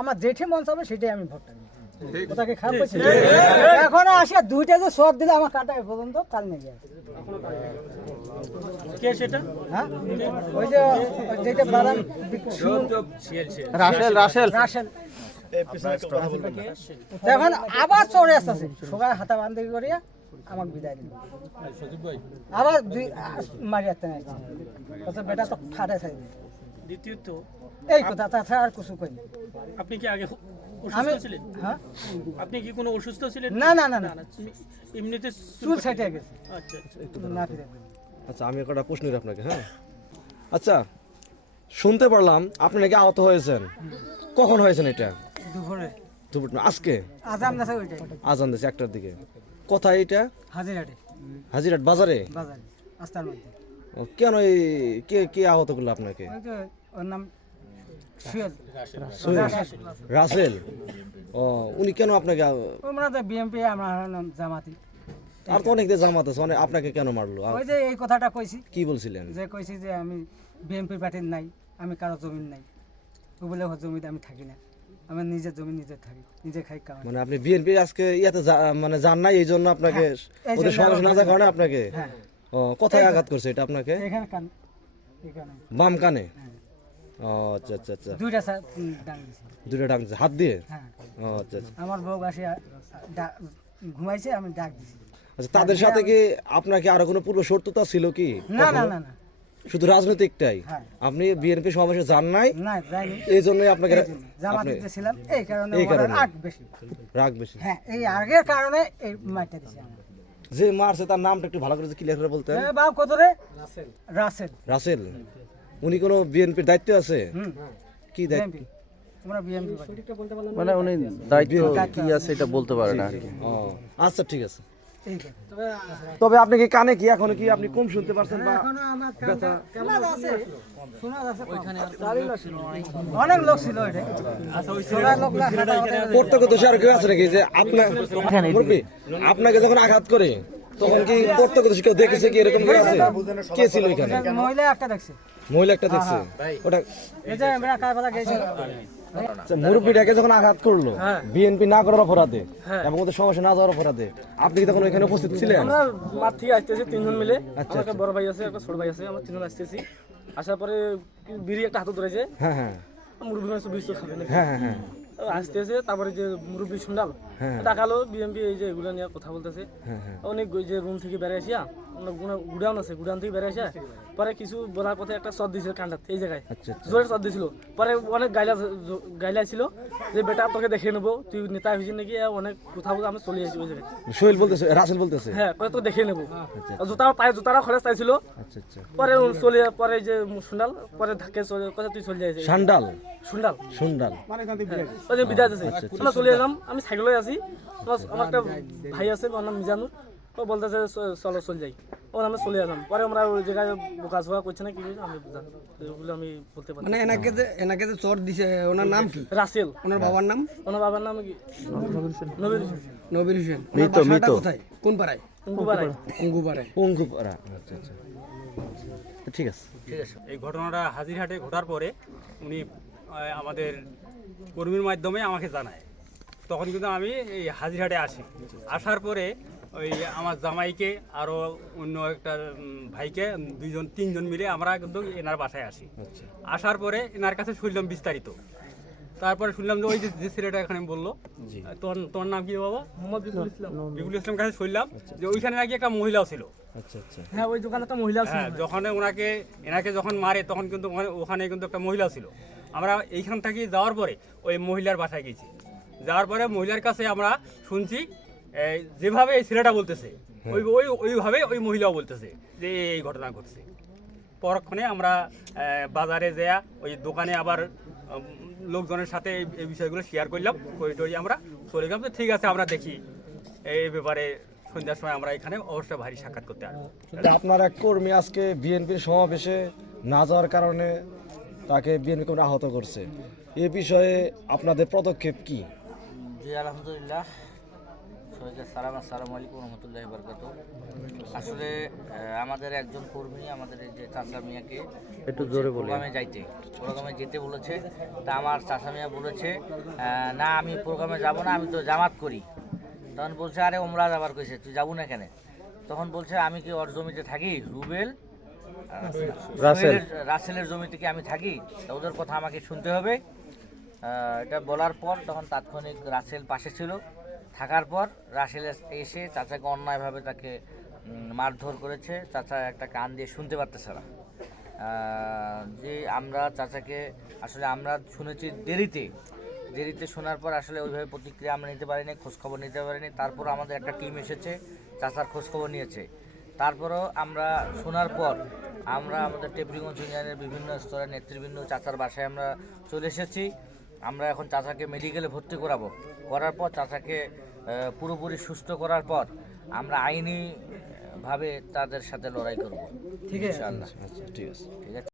আমার যেটি মন চাবে সেটাই আমি ভোটটা দিই। ওটাকে খারাপ করছি এখন আসে দুইটা যে শট দিলে আমার কাটা এ পর্যন্ত কাল নিয়ে গেছে। কে সেটা? হ্যাঁ ওই যে যেটা বাদাম রাসেল রাসেল রাসেল তখন আবার চড়ে আসতেছে সবাই হাতা বান্ধি করিয়া আমাকে বিদায় দিল আবার দুই মারিয়া বেটা তো ফাটে খাই দ্বিতীয়ত এই কথা তাছাড়া আর কিছু করি আপনি কি আগে আমি অসুস্থ ছিলেন? হ্যাঁ আপনি কি কোনো অসুস্থ ছিলেন? না না না না এমনিতে চুল সাইটে গেছে আচ্ছা না ফিরে আচ্ছা আমি একটা প্রশ্ন করি আপনাকে, হ্যাঁ আচ্ছা শুনতে পারলাম আপনি নাকি আহত হয়েছেন, কখন হয়েছেন এটা? দুপুরে দুপুর আজকে আজাম আছে ওইটাই আজান দিয়েছে 1টার দিকে। কোথায় এটা? হাজিরাটে হাজিরাট বাজারে? বাজারে আস্তার মধ্যে ও, কেন এই কে কে আহত করলো আপনাকে? ওই যে ওর নাম সুয়েল রাসেল। ও উনি কেন আপনাকে আমরা তো বিএমপি আমরা নাম জামাতি আর তো অনেক জামাত আছে, মানে আপনাকে কেন মারলো? ওই যে এই কথাটা কইছি কি বলছিলেন? যে কইছি যে আমি বিএমপি পার্টির নাই, আমি কারো জমিন নাই, ও বলে জমিতে আমি থাকি না, আমার নিজের জমি নিজে থাকি, নিজে খাই কামাই। মানে আপনি বিএনপি আজকে ইয়াতে মানে জান নাই এই জন্য আপনাকে এই ওদের জন্য সমস্যা না কারণে আপনাকে হ্যাঁ ও কোথায় আঘাত করছে এটা আপনাকে? এখানে কান এখানে বাম কানে? হ্যাঁ। ও আচ্ছা আচ্ছা আচ্ছা, দুইটা ডাং দিছি দুটো ডাকছে হাত দিয়ে? হ্যাঁ ও আচ্ছা আচ্ছা আমার বউ আসে ঘুমাইছে আমি ডাক দিছি। আচ্ছা তাদের সাথে কি আপনাকে আরো কোনো পূর্ব শত্রুতা ছিল কি? না না কখনো? না না শুধু রাজনৈতিকটাই? হ্যাঁ। আপনি বিএনপি সমাবেশে যান নাই না যাইনি, এই জন্যই আপনাকে জামাতিতে ছিলাম এই কারণে এই ওর কারণে? আগ বেশি। রাগ বেশি? হ্যাঁ এই আগের কারণে এই মাইটা দিছি আমি। যে মারছে তার নামটা একটু ভালো করে ক্লিয়ার করে বলতেন। এ বাপ কত রে? রাসেল রাসেল। উনি কোনো বিএনপির দায়িত্বে আছে? হুম কি দায়িত্ব? বিএমপি আমরা বিএমপি মানে উনি দায়িত্ব কি আছে এটা বলতে পারে না আর কি। ও আচ্ছা ঠিক আছে। এই যে তবে আপনি কি কানে কি এখনো কি আপনি কম শুনতে পারছেন বা এখনো আমার কানটা শোনা যাচ্ছে, শোনা যাচ্ছে ওইখানে অনেক লোক ছিল এটা শোনার লোক না খাতা ওদের- প্রত্যক্ষদর্শী আর কেউ আছে নাকি যে আপনার মুরব্বি, আপনাকে যখন আঘাত করে তখন কি প্রত্যক্ষদর্শী কেউ দেখেছে কি এরকম করে আছে? কে ছিল এখানে? মহিলা একটা দেখছে মহিলা একটা দেখছে ওটা? এই যে আমরা কারবালা গেছি আচ্ছা, মুরব্বিটাকে যখন আঘাত করলো বিএনপি না করার অপরাধে এবং ওদের সমস্যা না যাওয়ার অপরাধে আপনি কি তখন ওইখানে উপস্থিত ছিলেন? আমরা মাঠ থেকে আসতেছি তিনজন মিলে, আচ্ছা, আমার একটা বড় ভাই আছে একটা ছোট ভাই আছে, আমরা তিনজন আসতেছি। আসার পরে বিড়ি একটা হাতে ধরেছে, হ্যাঁ হ্যাঁ মুরব্বী মানুষ বিশ খাবে না, হ্যাঁ হ্যাঁ হ্যাঁ আসতেছে। তারপরে যে মুরব্বী শুনলাম হ্যাঁ। ডাকালো, বিএমপি এই যে এগুলো নিয়ে কথা বলতেছে। হ্যাঁ, হ্যাঁ। অনেক ওই যে রুম থেকে বেড়ে আসিয়া গুডাউন আছে, গুডাউন থেকে বেড়ে আসিয়া পরে কিছু বলার পথে একটা শট দিয়েছিল কান্ডাত এই জায়গায়, আচ্ছা আচ্ছা জোরে শট দিয়েছিল। পরে অনেক গাইলা ছিল যে বেটা তোকে দেখে নেবো, তুই নেতা হয়েছিস নাকি, অনেক কথা বলে আমরা চলে আসি ওই জায়গায়। সোহেল বলতেছে, রাসেল বলতেছে? হ্যাঁ পরে তোকে দেখে নেবো, জুতা পায়ে জুতারা খরচ চাইছিল। আচ্ছা আচ্ছা। পরে চলে পরে যে সুন্ডাল পরে ধাক্কে চলে কথা তুই চলে যাইছিস সান্ডাল? সুন্ডাল সুন্ডাল। ওই যে বিদায় আছে, আমরা চলে এলাম, আমি সাইকেলে আছি, আমার একটা ভাই আছে ওর নাম মিজানুর, ও বলতেছে চলো চলে যাই, ওর আমরা চলে এলাম। পরে আমরা ওই জায়গায় বোকা ঝোকা করছে না কি আমি বুঝলাম, ওগুলো আমি বলতে পারি। মানে এনাকে যে চোর দিছে ওনার নাম কি? রাসেল, ওনার বাবার নাম? ওনার বাবার নাম কি? নবীর হোসেন। নবীর হোসেন। মৃত, ওনার বাসাটা মৃত। কোথায়? কোন পাড়ায়? অঙ্গুপাড়ায়। অঙ্গুপাড়ায়। পঙ্গুপাড়া। আচ্ছা আচ্ছা তো ঠিক আছে। এই ঘটনাটা হাজিরহাটে ঘটার পরে উনি আমাদের কর্মীর মাধ্যমে আমাকে জানায়। তখন কিন্তু আমি এই হাজিরহাটে আসি। আসার পরে ওই আমার জামাইকে আরও অন্য একটা ভাইকে তিনজন মিলে আমরা কিন্তু এনার বাসায় আসি। আসার পরে এনার কাছে শুনলাম বিস্তারিত। তারপরে শুনলাম যে ওই যে ছেলেটা এখানে বললো, তোমার নাম কি বাবা? মোহাম্মদ বিপুল ইসলাম। বিপুল ইসলাম কাছে শুনলাম যে ওইখানে নাকি একটা মহিলাও ছিল। আচ্ছা আচ্ছা হ্যাঁ ওই দোকানে একটা মহিলা ছিল। হ্যাঁ, যখন এনাকে যখন মারে তখন কিন্তু ওখানে কিন্তু একটা মহিলা ছিল। আমরা এইখান থেকে যাওয়ার পরে ওই মহিলার বাসায় গেছি। যাওয়ার পরে মহিলার কাছে আমরা শুনছি যেভাবে এই ছেলেটা বলতেছে ওইভাবে ওই মহিলাও বলতেছে যে এই ঘটনা ঘটছে। পরক্ষণে আমরা বাজারে যাইয়া ওই দোকানে আবার লোকজনের সাথে এই বিষয়গুলো শেয়ার করলাম, করে আমরা চলে গেলাম। তো ঠিক আছে, আমরা দেখি এই ব্যাপারে সন্ধ্যার সময় আমরা এখানে অবশ্যই ভারী সাক্ষাৎ করতে আসবো। আপনার এক কর্মী আজকে বিএনপির সমাবেশে না যাওয়ার কারণে তাকে বিএনপি কর্মী আহত করছে, এ বিষয়ে আপনাদের পদক্ষেপ কি? জি আলহামদুলিল্লাহ, সবাইকে সালাম, আসসালামু আলাইকুম রহমতুল্লাহি বারাকাতুহু। আসলে আমাদের একজন কর্মী আমাদের এই যে চাচা মিয়াকে একটু জোরে বলুন। প্রোগ্রামে যেতে বলেছে। তা আমার চাচা মিয়া বলেছে না আমি প্রোগ্রামে যাব না, আমি তো জামাত করি। তখন বলছে আরে ওমরা যাবার কইছে, তুই যাবো না কেন? তখন বলছে আমি কি ওর জমিতে থাকি, রাসেলের জমিতে কি আমি থাকি? তা ওদের কথা আমাকে শুনতে হবে। এটা বলার পর তখন তাৎক্ষণিক রাসেল পাশে ছিল, থাকার পর রাসেল এসে চাচাকে অন্যায়ভাবে তাকে মারধর করেছে। চাচা একটা কান দিয়ে শুনতে পারতেছে না। যে আমরা চাচাকে আসলে আমরা শুনেছি দেরিতে শোনার পর আসলে ওইভাবে প্রতিক্রিয়া আমরা নিতে পারিনি, খোঁজখবর নিতে পারিনি। তারপর আমাদের একটা টিম এসেছে, চাচার খোঁজখবর নিয়েছে। তারপরও আমরা শোনার পর আমরা আমাদের টেপরিগঞ্জ ইউনিয়নের বিভিন্ন স্তরের নেতৃবৃন্দ চাচার বাসায় আমরা চলে এসেছি। আমরা এখন চাচাকে মেডিকেলে ভর্তি করার পর চাচাকে পুরোপুরি সুস্থ করার পর আমরা আইনিভাবে তাদের সাথে লড়াই করব। ঠিক আছে। ইনশাআল্লাহ। ঠিক আছে। ঠিক আছে।